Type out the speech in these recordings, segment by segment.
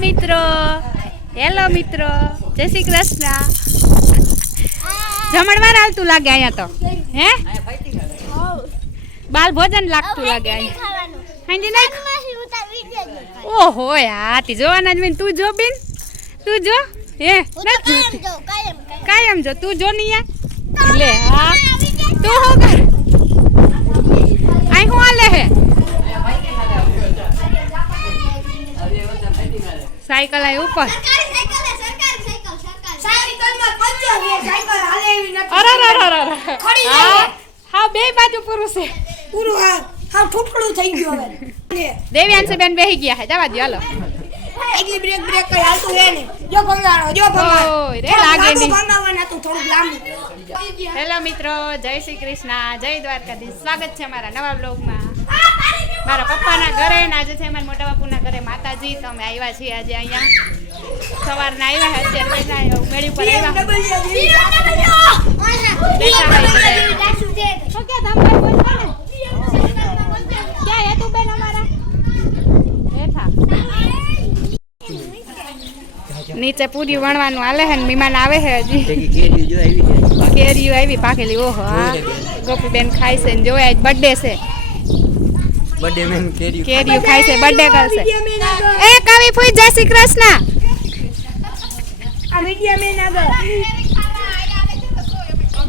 મિત્રો, હેલો મિત્રો, જય શ્રી કૃષ્ણ. જમણવાર આવતું લાગે અહીંયા તો, હે બાલ ભોજન લાગતું લાગે અહીંયા. હાંજી નાખ. ઓહો હાથી જોવાના જ. તું જો બેન, તું જો. હે કાયમ જો. તું જો નહીં લે. હા તું હો કર. આઈ હું આલે હે સાયકલ આઈ ઉપર. હા બે બાજુ પૂરું છે. પૂરું હા ઠૂઠડું થઈ ગયું હવે. દેવ્યાંશ બેન બેહી ગયા હે. જવા દો હાલો. એકલી બ્રેક કઈ હાલતું હે ને. જો ભંગાણો ઓય રે લાગે ની. ભંગાવવાના તો થોડું લાંબુ. હેલો મિત્રો, જય શ્રી કૃષ્ણ, જય દ્વારકાધીશ. સ્વાગત છે અમારા નવા બ્લોગમાં. મારા પપ્પાના ઘરે ને આજે છે અમારા મોટા બાપુના ઘરે માતાજી. તો અમે આવ્યા છીએ આજે અહીંયા. સવારના આવ્યા હે, અત્યારે મેળી ઉપર આવ્યા. ક્યાં હે તું બેન અમારા? હેઠા નીચે પૂરી વણવાનું હાલે હે ને મહેમાન આવે છે હજી. કેરીઓ આવી પાકેલી. ઓહો હા ગોપીબેન ખાય છે ને જોયા બર્થડે છે. કેરીઓ ખાય છે, બર્થડે કરશે. એ કવિ ફૂઈ જય શ્રી કૃષ્ણ.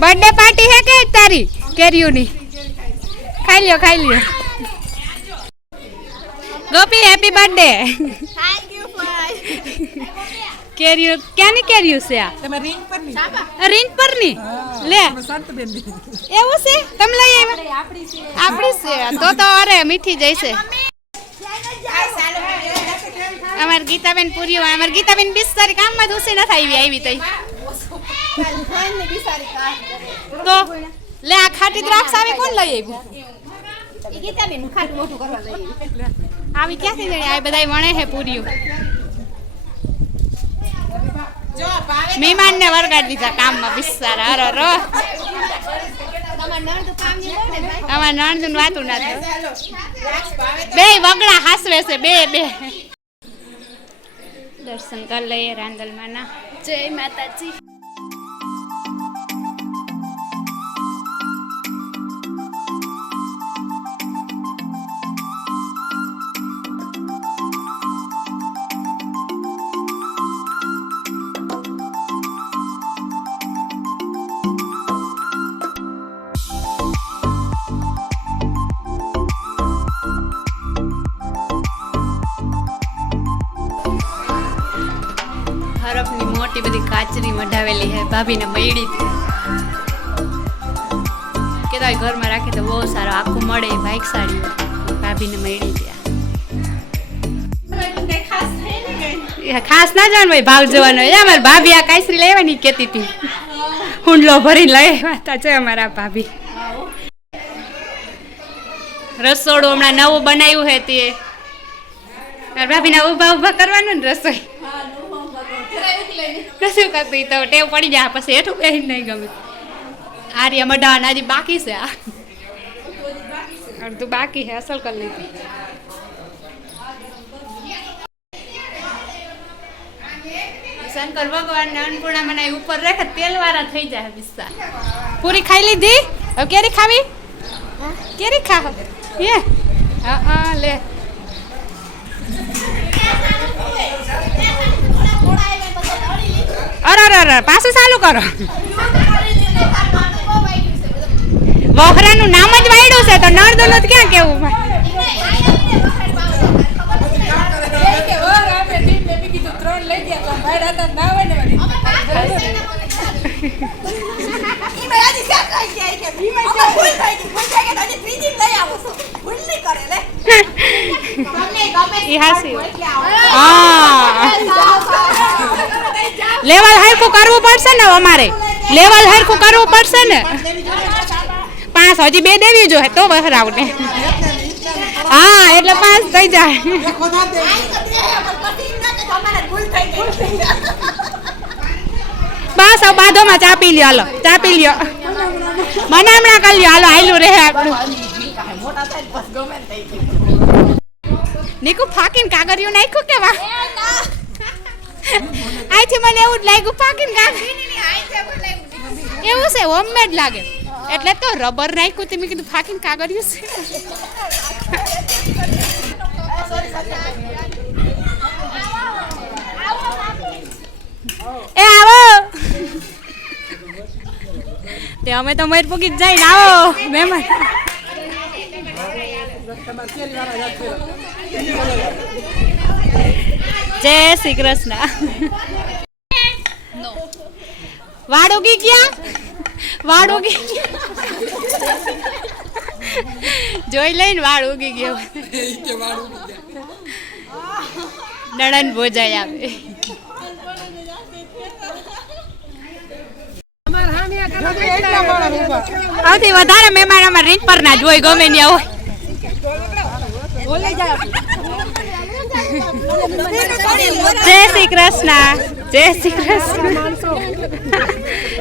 બર્થડે પાર્ટી હે કે તારી કેરીઓની? ખાઈ લ્યો ખાઈ લ્યો. ગોપી હેપી બર્થડે. કેરીઓ ક્યાંની કેરીઓ છે આ? રીંગ પરની લે. એવું છે? તમે લઈ આવ્યા? આપણી છે તો અરે મીઠી જઈશે. અમાર ગીતાબેન પૂરીઓ. અમાર ગીતાબેન બિસ્સારી કામમાં જ ઉસી નથી આવી તઈ તો લે. આ ખાટી દ્રાક્ષ આવી કોણ લઈ આવ્યું? ગીતાબેન ખાટું મોટું કરવા લઈ આવી. ક્યાંથી જણી આ બધાય વણે હે પૂરીઓ. મહેમાન ને વરગાડી દીધા કામમાં બિસ્સારા. અરે રો અમાર નણંદ વાતું ના થાય. બે વગડા હાસવે છે બે. દર્શન કરી લઈએ રાંદલમાં ના. જય માતાજી. હરફની મોટી બધી કાચરી મઢાવેલી હે. ભાભીને મયડી કે તો ઘરમાં રાખી તો બહુ સારો આખું મળે. બાઈક સાડીઓ ભાભીને મયડી ત્યાં. ખાસ ના જાણ ભાઈ ભાવ જોવાનો. અમારે ભાભી આ કાચરી લેવાની કેતી હતી. હુંડલો ભરીને લઈ આવ્યા છે અમારા ભાભી. રસોડું હમણાં નવું બનાવ્યું હે તે ભાભીને ઉભા ઉભા કરવાનું ને રસોઈ. શું કરતી તો ટેવ પડી જાય પછી હેઠું પહેરી નહીં ગમે. આર્યા મઢાવાના હજી બાકી છે. આ અડધું બાકી છે. અસલ કરી લીધી. શંકર ભગવાન ને અન્નપૂર્ણા મને ઉપર રાખે તેલ વાળા થઈ જાય વિસ્તાર. પૂરી ખાઈ લીધી? હવે કેરી ખાવી? કેરી ખા હે? હા લે. અરે પાછું ચાલુ કરો. વહરાનું નામ જ વાયડું છે તો નળદોલો ક્યાં કેવું? લેવલ હરખું કરવું પડશે ને. અમારે લેવલ હરખું કરવું પડશે ને. 5 હજી 2 દેવી જો તો વહરાવ ને. હા એટલે 5 થઈ જાય. બસ હવે બાધોમાં ચા પી લ્યો. હાલો ચા પી લ્યો. મને હમણાં કરી લ્યો. હાલો હાયલું રહે આપણું. નીકુ ફાકીને કાગળિયું નાખ્યું કેવા? આથી મને એવું જ લાગ્યું પાકીને કામ એવું છે હોમમેડ લાગે એટલે તો રબર નાખ્યું તે મેં કીધું ફાકીને કાગળિયું છે એ આવો તે અમે તો મર પૂગી જઈને આવો મહેમાન જય શ્રી કૃષ્ણ વાડ ઉગી ગયા વાડ ઉગી જોઈ લઈને વાડ ઉગી ગયો નણન ભોજાય આવે સૌથી વધારે મહેમાન અમારે રીત પર ના જ હોય ગમે ત્યાં હોય જય શ્રી કૃષ્ણ જય શ્રી કૃષ્ણ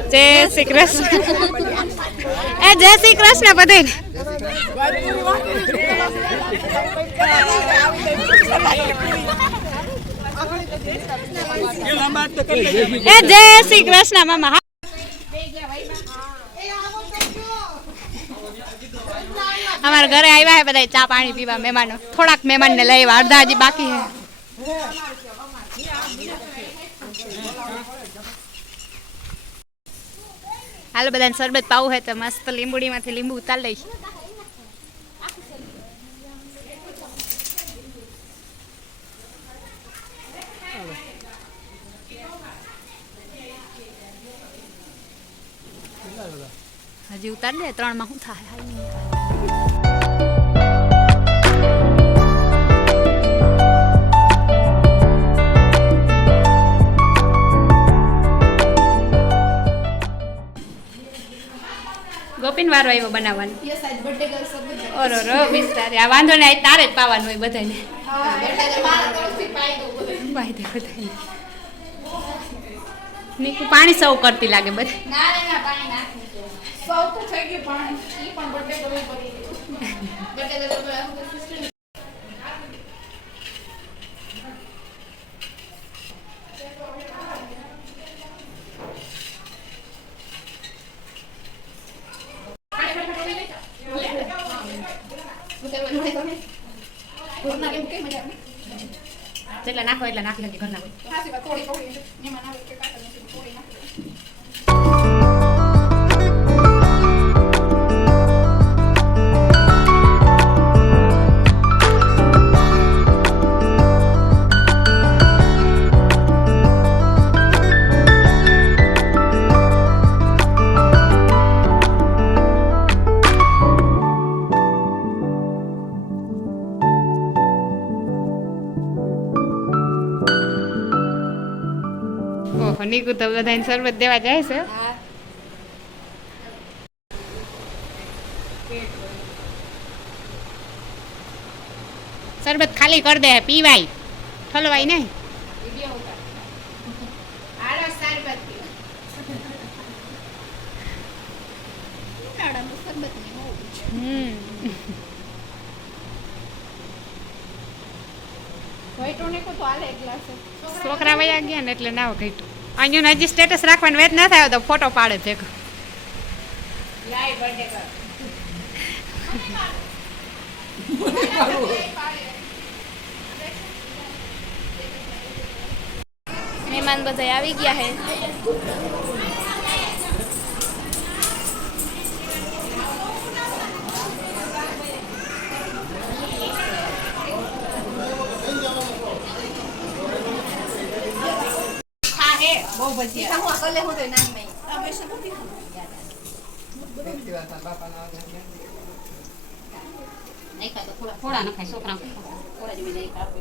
જય શ્રી કૃષ્ણ એ જય શ્રી કૃષ્ણ બધે એ જય શ્રી કૃષ્ણ મામા અમારા ઘરે આવ્યા હે બધા ચા પાણી પીવા મહેમાનો થોડાક મહેમાનને લઈ આવ્યા અડધા હજી બાકી હે હાલો બધાને શરબત પાવું હે તો મસ્ત લીંબુડીમાંથી લીંબુ ઉતાર લઈશ હજી ઉતાર દે 3 માં શું થાય ગોપીન વારો આવ્યો બનાવવાનો ઓરો રો બિસ્ટારે આ વાંધો ને તારે જ પાવાનું હોય બધાને નીકુ પાણી સૌ કરતી લાગે બધા જેટલા નાખો એટલા નાખી નાખી ઘરના નીકુ તો બધાને શરબત દેવા જાય છે શરબત ખાલી કરી દે પીવાય ઠલવાય નહીં છોકરા વયા ગયા ને એટલે ના ઘટ્યું અહીંયા હજી સ્ટેટસ રાખવાનું વેત ના થાય તો ફોટો પાડે ભેગો મહેમાન બધા આવી ગયા હે બહુ ભજીયા હું અકલે હું તો નામ નહીં આ બેસે નથી નહીં ખાતો થોડા ન ખાય છોકરા થોડા જ નહીં ખાતો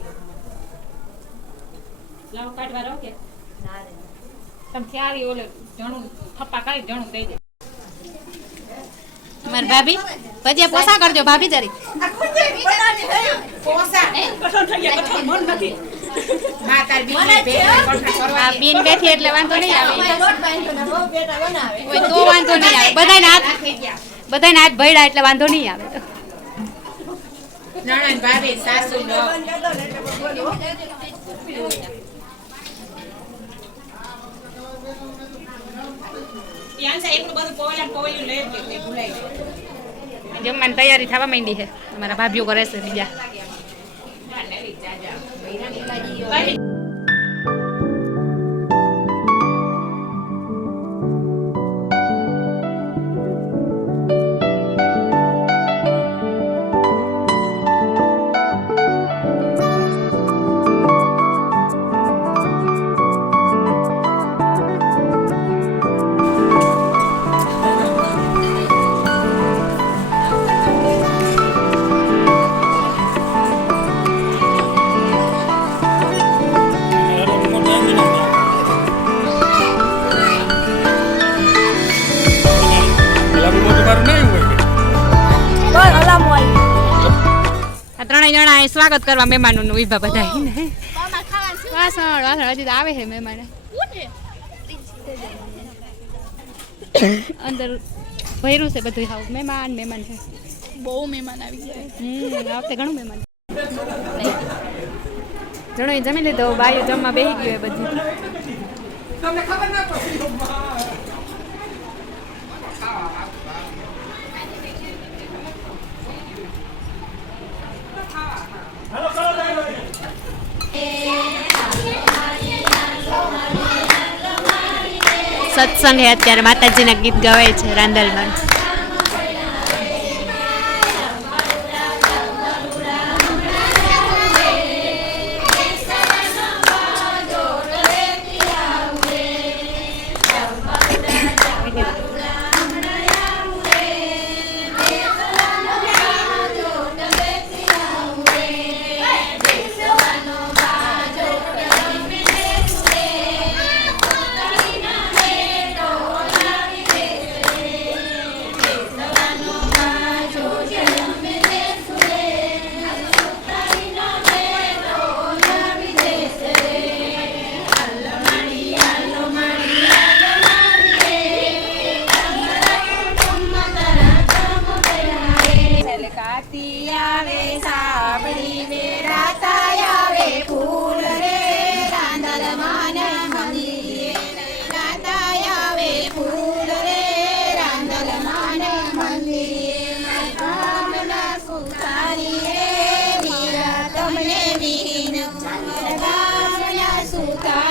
લાવ કાઢવા રહો કે ના રે તમ ક્યારે ઓલે જણું થપ્પા કાઢી જણું દઈ દે માર ભાભી ભજીયા પોસા કરજો ભાભી જરી પોસા કઠોળ થઈ ગયા કઠોળ મન નથી બીન બેઠી એટલે વાંધો નહીં આવે તો વાંધો નહીં આવે બધાને હાથ ભયડા એટલે વાંધો નહીં આવે જમવાની તૈયારી થવા માંડી છે અમારા ભાભીઓ કરે છે બીજા. બોલ હલામ વાળી આ ત્રણેય જણા અહીં સ્વાગત કરવા મહેમાનોનું વિભા બધા વાસણ વાસણ હજી તો આવે છે મહેમાન અંદર ભર્યું છે બધું હાવ મહેમાન મહેમાન છે બહુ મહેમાન આવી ગયા આ વખતે ઘણું મહેમાન જણો જમી લીધો બાયું જમવા બેસી ગયો બધું સત્સંગ હે અત્યારે માતાજીના ગીત ગવાય છે રાંદલમાં. સુતા